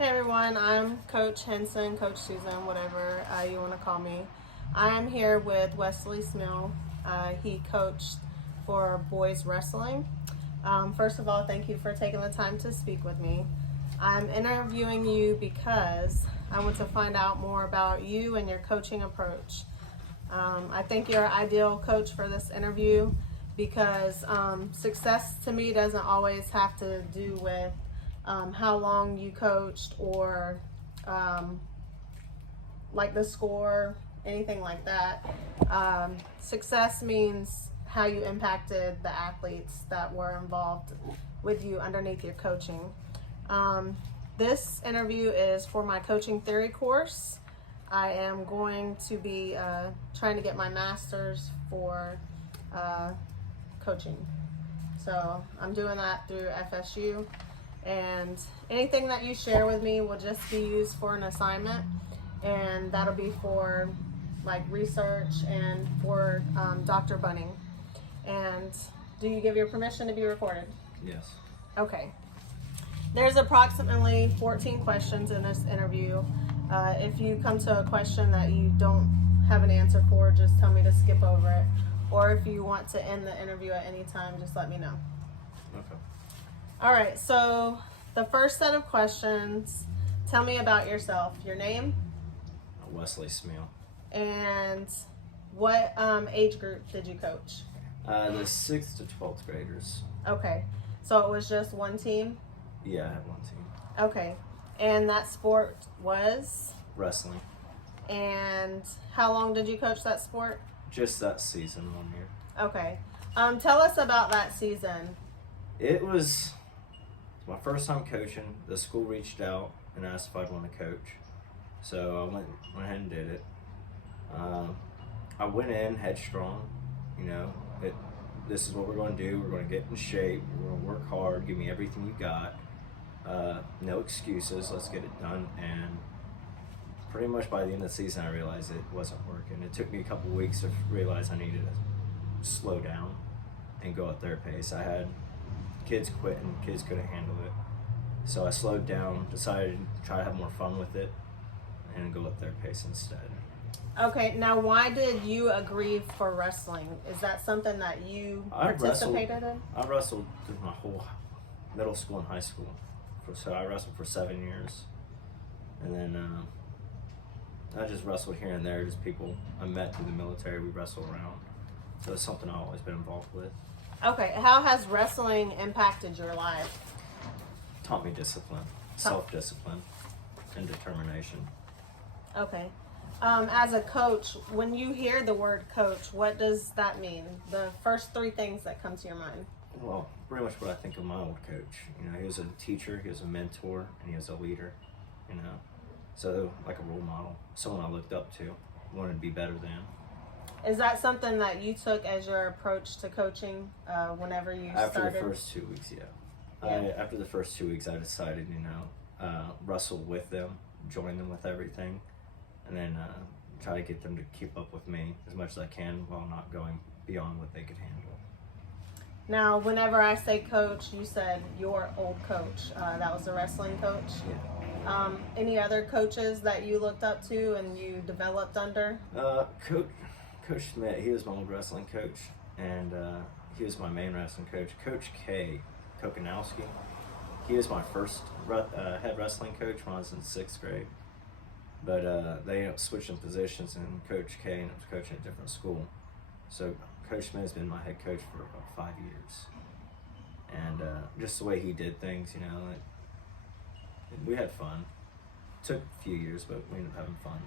Hey everyone, I'm Coach Henson, Coach Susan, whatever you want to call me. I'm here with Wesley Smil. He coached for boys wrestling. First of all, thank you for taking the time to speak with me. I'm interviewing you because I want to find out more about you and your coaching approach. I think you're an ideal coach for this interview because success to me doesn't always have to do with how long you coached or like the score, anything like that. Success means how you impacted the athletes that were involved with you underneath your coaching. This interview is for my coaching theory course. I am going to be trying to get my master's for coaching. So I'm doing that through FSU. And anything that you share with me will just be used for an assignment, and that'll be for like research and for Dr. Bunning. And do you give your permission to be recorded? Yes. Okay. There's approximately 14 questions in this interview. If you come to a question that you don't have an answer for, just tell me to skip over it. Or if you want to end the interview at any time, just let me know. Okay. All right, so the first set of questions, tell me about yourself. Your name? Wesley Smil. And what age group did you coach? The 6th to 12th graders. Okay, so it was just one team? Yeah, I had one team. Okay, and that sport was? Wrestling. And how long did you coach that sport? Just that season, 1 year. Okay, tell us about that season. It was my first time coaching. The school reached out and asked if I'd want to coach. So I went ahead and did it. I went in headstrong, this is what we're going to do. We're going to get in shape. We're going to work hard. Give me everything you got. No excuses. Let's get it done. And pretty much by the end of the season, I realized it wasn't working. It took me a couple weeks to realize I needed to slow down and go at their pace. I had kids quit and kids couldn't handle it. So I slowed down, decided to try to have more fun with it and go at their pace instead. Okay, now why did you agree for wrestling? Is that something that you participated in? I wrestled through my whole middle school and high school. So I wrestled for 7 years. And then I just wrestled here and there, just people I met through the military, we wrestle around. So it's something I've always been involved with. Okay, how has wrestling impacted your life? Taught me discipline, self-discipline, and determination. Okay. As a coach, when you hear the word coach, what does that mean? The first three things that come to your mind. Well, pretty much what I think of my old coach. He was a teacher, he was a mentor, and he was a leader, So, like a role model, someone I looked up to, wanted to be better than. Is that something that you took as your approach to coaching whenever you started? After the first 2 weeks, yeah. After the first 2 weeks, I decided, wrestle with them, join them with everything, and then try to get them to keep up with me as much as I can while not going beyond what they could handle. Now, whenever I say coach, you said your old coach. That was a wrestling coach? Yeah. Any other coaches that you looked up to and you developed under? Coach Schmidt, he was my old wrestling coach, and he was my main wrestling coach. Coach K. Kokanowski, he was my first head wrestling coach when I was in 6th grade. But they ended up switching positions, and Coach K ended up coaching at a different school. So Coach Schmidt has been my head coach for about 5 years. And just the way he did things, we had fun. It took a few years, but we ended up having fun.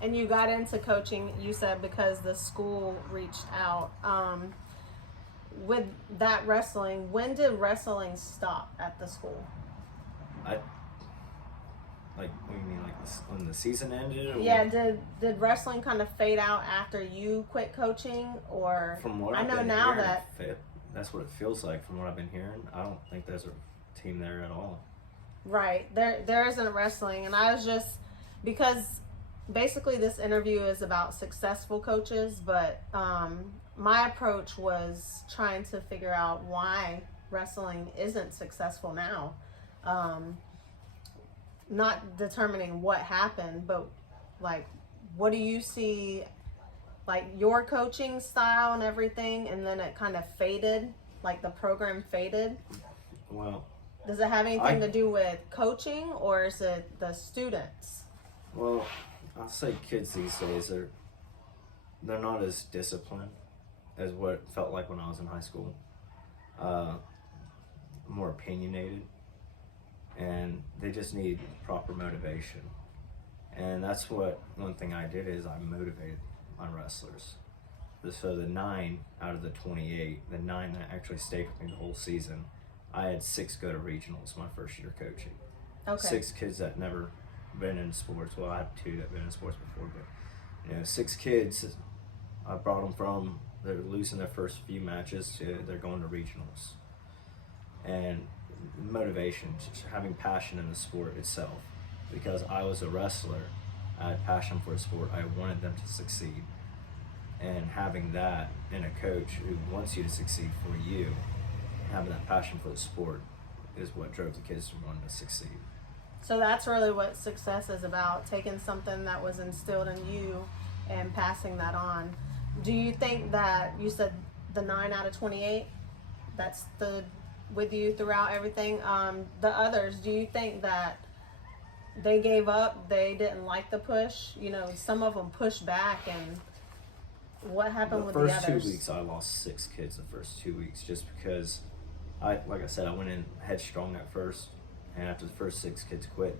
And you got into coaching, you said, because the school reached out. With that wrestling, when did wrestling stop at the school? What do you mean, when the season ended? Or yeah, did wrestling kind of fade out after you quit coaching, or? From what I know now that that's what it feels like. From what I've been hearing, I don't think there's a team there at all. Right, there isn't wrestling, and I was just because basically this interview is about successful coaches, but my approach was trying to figure out why wrestling isn't successful now. not determining what happened, but like, what do you see, like your coaching style and everything, and then it kind of faded, like the program faded? Well, Does it have anything to do with coaching, or is it the students? well, I'll say kids these days they're not as disciplined as what it felt like when I was in high school. More opinionated, and they just need proper motivation. And that's what one thing I did is I motivated my wrestlers. So the 9 out of the 28, the 9 that actually stayed with me the whole season, I had 6 go to regionals my first year coaching. Okay. 6 kids that never been in sports. Well, I had 2 that been in sports before, but 6 kids. I brought them from they're losing their first few matches to they're going to regionals. And motivation, just having passion in the sport itself. Because I was a wrestler, I had passion for the sport. I wanted them to succeed. And having that in a coach who wants you to succeed for you, having that passion for the sport is what drove the kids to wanting to succeed. So that's really what success is about, taking something that was instilled in you and passing that on. Do you think that, you said the 9 out of 28, that's with you throughout everything? The others, do you think that they gave up, they didn't like the push? Some of them pushed back, and what happened with the others? The first 2 weeks, I lost 6 kids the first 2 weeks just because, like I said, I went in headstrong at first, and after the first 6 kids quit,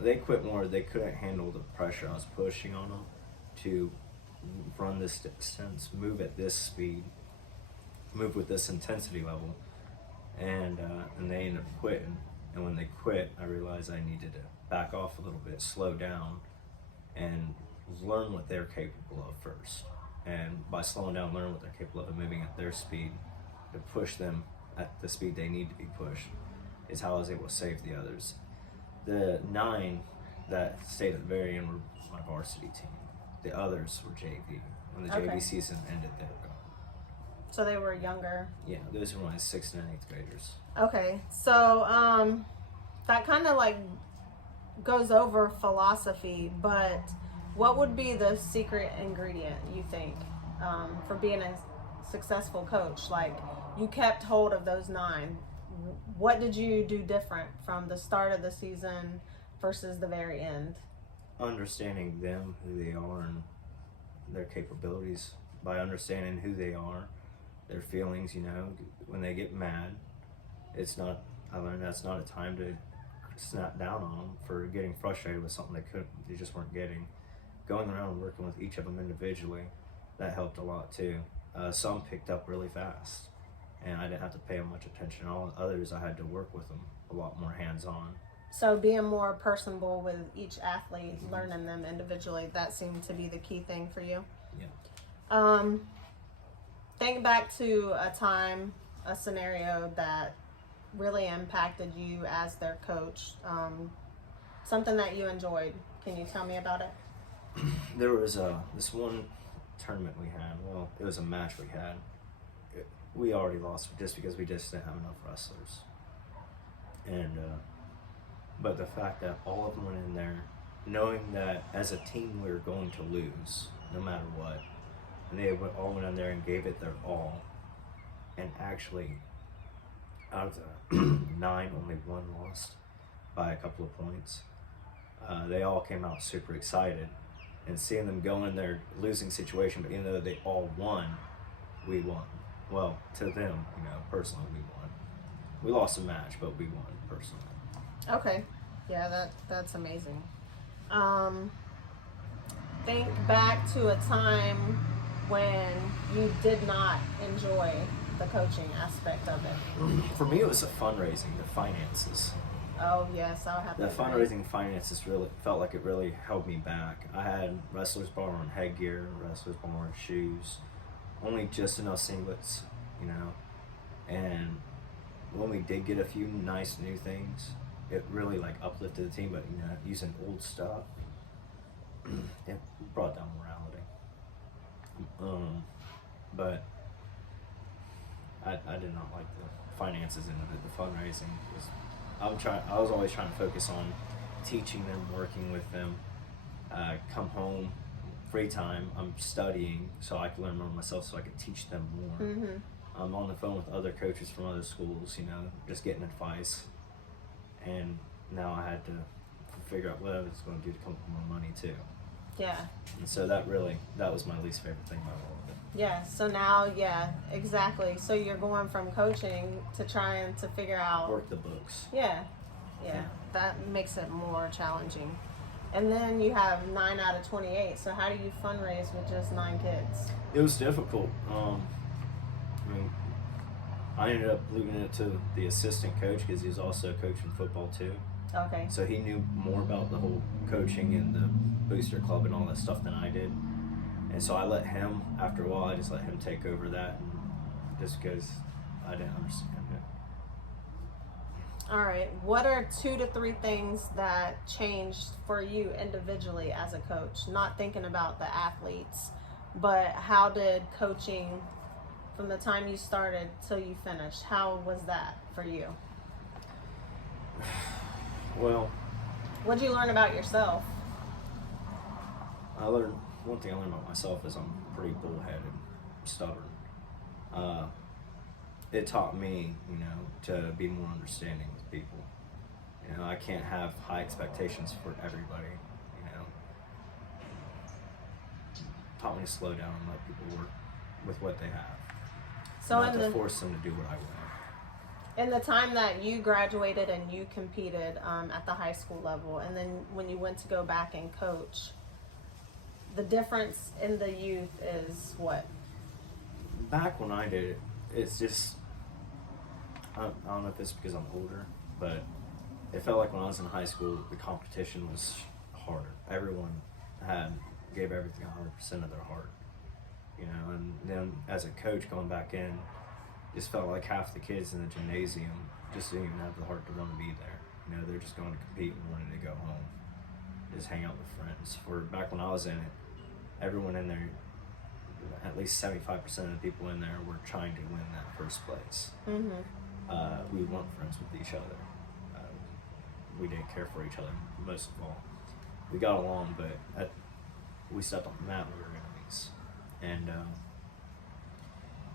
they quit more. They couldn't handle the pressure I was pushing on them to run this distance, move at this speed, move with this intensity level, and they ended up quitting. And when they quit, I realized I needed to back off a little bit, slow down, and learn what they're capable of first. And by slowing down, learn what they're capable of and moving at their speed to push them at the speed they need to be pushed is how I was able to save the others. The 9 that stayed at the very end were my varsity team. The others were JV. When the JV season ended, they were gone. So they were younger. Yeah, those were my 6th and 8th graders. Okay, so that kind of like goes over philosophy, but what would be the secret ingredient, you think, for being a successful coach? Like, you kept hold of those 9. What did you do different from the start of the season versus the very end? Understanding them, who they are, and their capabilities. By understanding who they are, their feelings, when they get mad, I learned that's not a time to snap down on them for getting frustrated with something they just weren't getting. Going around and working with each of them individually, that helped a lot too. Some picked up really fast, and I didn't have to pay them much attention. All others, I had to work with them a lot more hands-on. So being more personable with each athlete, learning them individually, that seemed to be the key thing for you? Yeah. Think back to a scenario that really impacted you as their coach, something that you enjoyed. Can you tell me about it? There was this one tournament we had. Well, it was a match we had. We already lost just because we just didn't have enough wrestlers. And but the fact that all of them went in there knowing that as a team we were going to lose no matter what, and they all went in there and gave it their all, and actually out of the 9, only 1 lost by a couple of points. They all came out super excited, and seeing them go in their losing situation, but even though they all won, we won. Well, to them, personally, we won. We lost a match, but we won personally. Okay, yeah, that's amazing. Think back to a time when you did not enjoy the coaching aspect of it. For me, it was the fundraising, the finances. Oh yes, I'll have The to agree. fundraising finances really felt like it really held me back. I had wrestlers borrowing headgear, wrestlers borrowing shoes, only just enough singlets, and when we did get a few nice new things, it really uplifted the team. But using old stuff, it brought down morality. But I did not like the finances end of it. The fundraising was, I was always trying to focus on teaching them, working with them. Come home, free time, I'm studying so I can learn more myself, so I can teach them more. Mm-hmm. I'm on the phone with other coaches from other schools, you know, just getting advice. And now I had to figure out what I was going to do to come up with more money too. Yeah. And so that was my least favorite thing about all of it. Yeah. So now, yeah, exactly. So you're going from coaching to trying to figure out. Work the books. Yeah. Yeah. That makes it more challenging. And then you have 9 out of 28. So how do you fundraise with just 9 kids? It was difficult. I mean, I ended up leaving it to the assistant coach because he was also coaching football too. Okay. So he knew more about the whole coaching and the booster club and all that stuff than I did. And so I let him, after a while, I just let him take over that, just because I didn't understand it. All right. What are 2 to 3 things that changed for you individually as a coach? Not thinking about the athletes, but how did coaching from the time you started till you finished, how was that for you? Well, What did you learn about yourself? one thing I learned about myself is I'm pretty bullheaded, stubborn. It taught me, you know, to be more understanding with people. You know, I can't have high expectations for everybody, you know. Taught me to slow down and let people work with what they have. So Not to force them to do what I want. in the time that you graduated and you competed at the high school level, and then when you went to go back and coach, the difference in the youth is what? Back when I did it, it's just, I don't know if it's because I'm older, but it felt like when I was in high school, the competition was harder. Everyone gave everything 100% of their heart, you know. And then as a coach going back in, just felt like half the kids in the gymnasium just didn't even have the heart to want to be there. You know, they're just going to compete and wanting to go home, just hang out with friends. For back when I was in it, everyone in there, at least 75% of the people in there were trying to win that first place. Mm-hmm. We weren't friends with each other. We didn't care for each other, most of all. We got along, but we stepped on the mat, we were enemies. And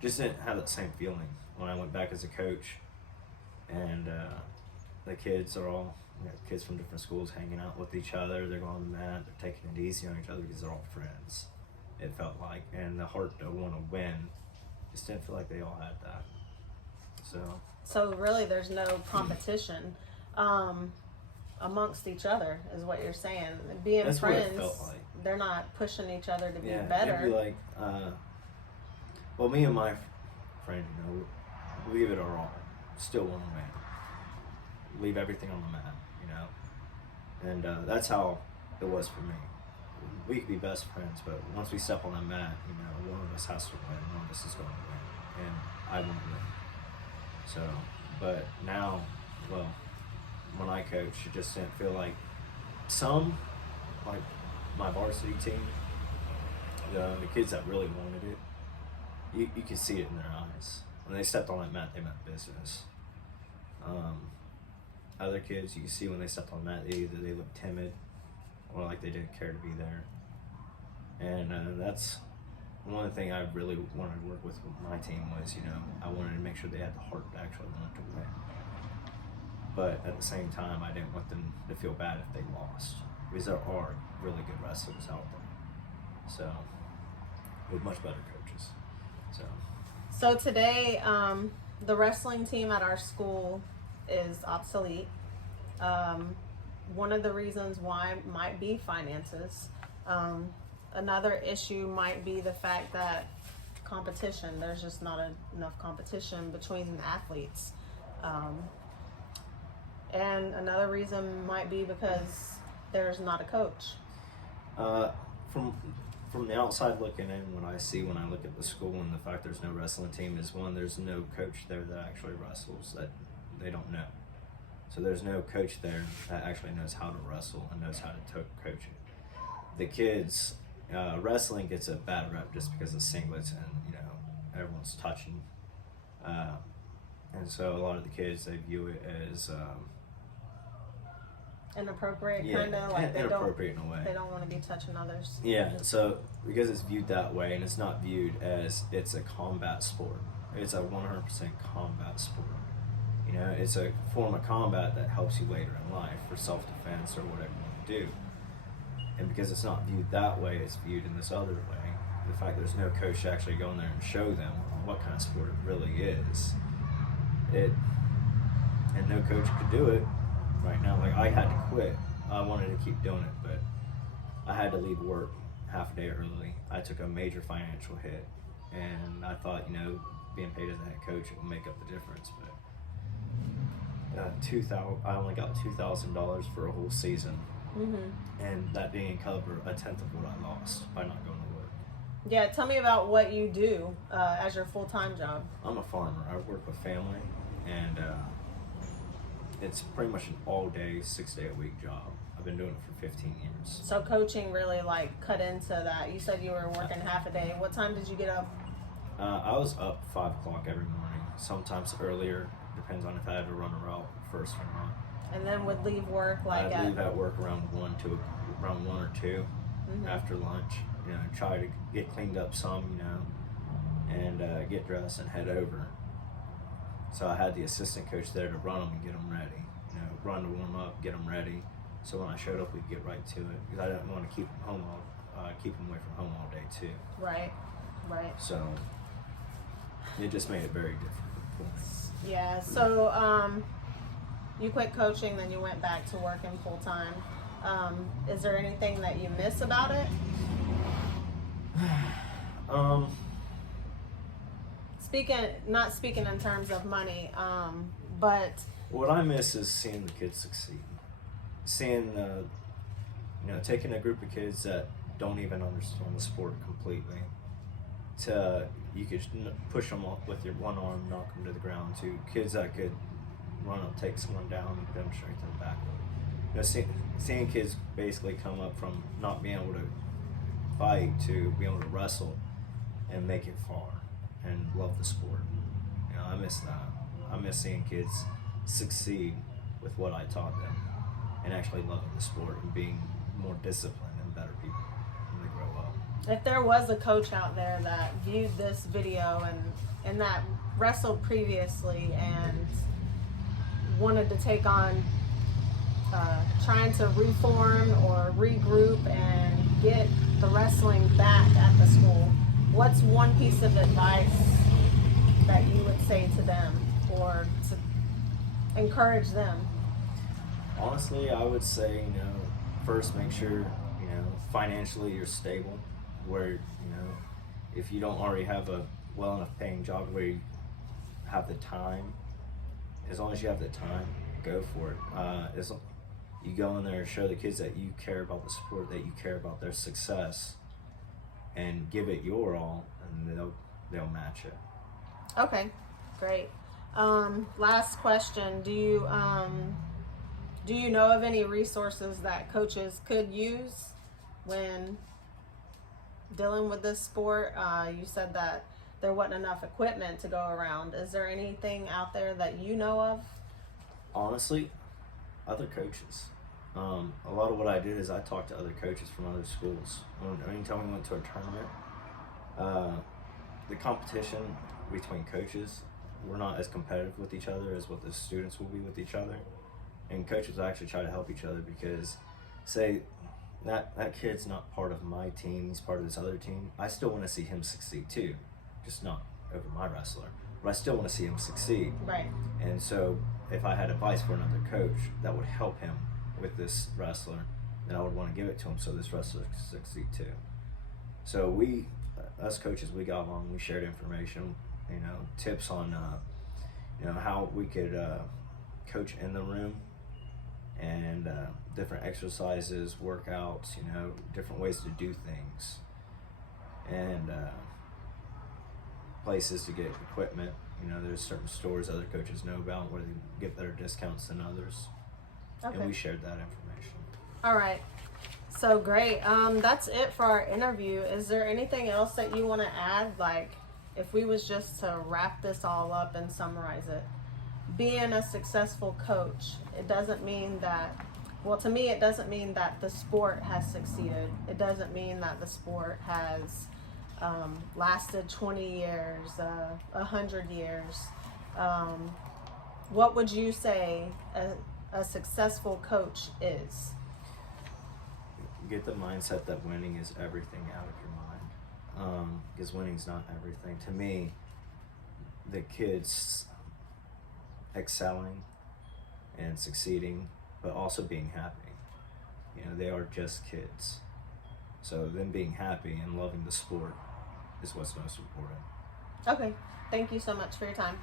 just didn't have that same feeling when I went back as a coach. And the kids are all, you know, kids from different schools hanging out with each other. They're going on the mat, they're taking it easy on each other because they're all friends, it felt like. And the heart to want to win, just didn't feel like they all had that. So really there's no competition amongst each other is what you're saying. Being That's friends, what it felt like. They're not pushing each other to be Yeah, better. it'd be like, well, me and my friend, you know, we leave it our all, still want to win. Leave everything on the mat, you know. And that's how it was for me. We could be best friends, but once we step on that mat, you know, one of us has to win, one of us is going to win, and I want to win. So, but now, well, when I coach, it just didn't feel like like my varsity team, the kids that really wanted it, you could see it in their eyes. When they stepped on that mat, they meant business. Other kids, you can see when they stepped on the mat, either they looked timid or like they didn't care to be there. And that's one thing I really wanted to work with my team was, you know, I wanted to make sure they had the heart to actually want to win. But at the same time, I didn't want them to feel bad if they lost, because there are really good wrestlers out there. So, with much better coaches. So today, the wrestling team at our school is obsolete. One of the reasons why might be finances. Another issue might be the fact that competition, there's just not enough competition between the athletes. And another reason might be because there's not a coach. From the outside looking in, when I look at the school and the fact there's no wrestling team is one, there's no coach there that actually wrestles, that they don't know. So there's no coach there that actually knows how to wrestle and knows how to coach it. The kids, wrestling gets a bad rep just because of singlets and, you know, everyone's touching. And so a lot of the kids, they view it as inappropriate, Yeah, kind of like inappropriate in a way. they don't want to be touching others. Yeah, so because it's viewed that way, and it's not viewed as it's a combat sport. It's a 100% combat sport. You know, it's a form of combat that helps you later in life for self-defense or whatever you want to do. And because it's not viewed that way, it's viewed in this other way. The fact that there's no coach to actually go in there and show them what kind of sport it really is. And no coach could do it right now. Like, I had to quit. I wanted to keep doing it, but I had to leave work half a day early. I took a major financial hit, and I thought, you know, being paid as a head coach, it would make up the difference, but I only got $2,000 for a whole season, and that didn't cover a tenth of what I lost by not going to work. Yeah, tell me about what you do as your full-time job. I'm a farmer. I work with family, and it's pretty much an all-day, 6-day-a-week job. I've been doing it for 15 years. So coaching really like cut into that. You said you were working half a day. What time did you get up? I was up 5 o'clock every morning, sometimes earlier, depends on if I had to run a route first or not. And then would leave work like I'd leave at work around 1 or 2 after lunch. You know, try to get cleaned up some, you know, and get dressed and head over. So I had the assistant coach there to run them and get them ready. You know, run to warm up, get them ready. So when I showed up, we'd get right to it because I didn't want to keep them keep them away from home all day too. Right. So it just made it very difficult for me. Yeah. So you quit coaching, then you went back to working full time. Is there anything that you miss about it? Not speaking in terms of money, but what I miss is seeing the kids succeed. Seeing, you know, taking a group of kids that don't even understand the sport completely, to you could push them off with your one arm, knock them to the ground, to kids that could run up, take someone down, and demonstrate to the back. You know, seeing kids basically come up from not being able to fight to being able to wrestle and make it far and love the sport. You know, I miss that. I miss seeing kids succeed with what I taught them and actually loving the sport and being more disciplined and better people when they grow up. If there was a coach out there that viewed this video and that wrestled previously and wanted to take on trying to reform or regroup and get the wrestling back at the school, what's one piece of advice that you would say to them or to encourage them? Honestly, I would say, you know, first make sure, you know, financially you're stable, where, you know, if you don't already have a well enough paying job where you have the time, as long as you have the time, go for it. You go in there and show the kids that you care about the sport, that you care about their success, and give it your all, and they'll match it. Okay, great. Last question: Do you know of any resources that coaches could use when dealing with this sport? You said that there wasn't enough equipment to go around. Is there anything out there that you know of? Honestly, other coaches. A lot of what I did is I talked to other coaches from other schools. Anytime we went to a tournament, the competition between coaches, we're not as competitive with each other as what the students will be with each other. And coaches actually try to help each other because, say, that kid's not part of my team, he's part of this other team. I still want to see him succeed too, just not over my wrestler. But I still want to see him succeed. Right. And so if I had advice for another coach that would help him with this wrestler, then I would want to give it to him so this wrestler could succeed too. So us coaches, we got along, we shared information, you know, tips on, you know, how we could coach in the room, and different exercises, workouts, you know, different ways to do things, and places to get equipment. You know, there's certain stores other coaches know about where they get better discounts than others. Okay. And we shared that information. All right. So great. That's it for our interview. Is there anything else that you want to add? Like, if we was just to wrap this all up and summarize it, being a successful coach, it doesn't mean that Well, to me, it doesn't mean that the sport has succeeded. It doesn't mean that the sport has lasted 20 years, 100 years. What would you say a successful coach is? Get the mindset that winning is everything out of your mind, because winning's not everything. To me, the kids excelling and succeeding, but also being happy. They are just kids. So them being happy and loving the sport is what's most important. Okay. Thank you so much for your time.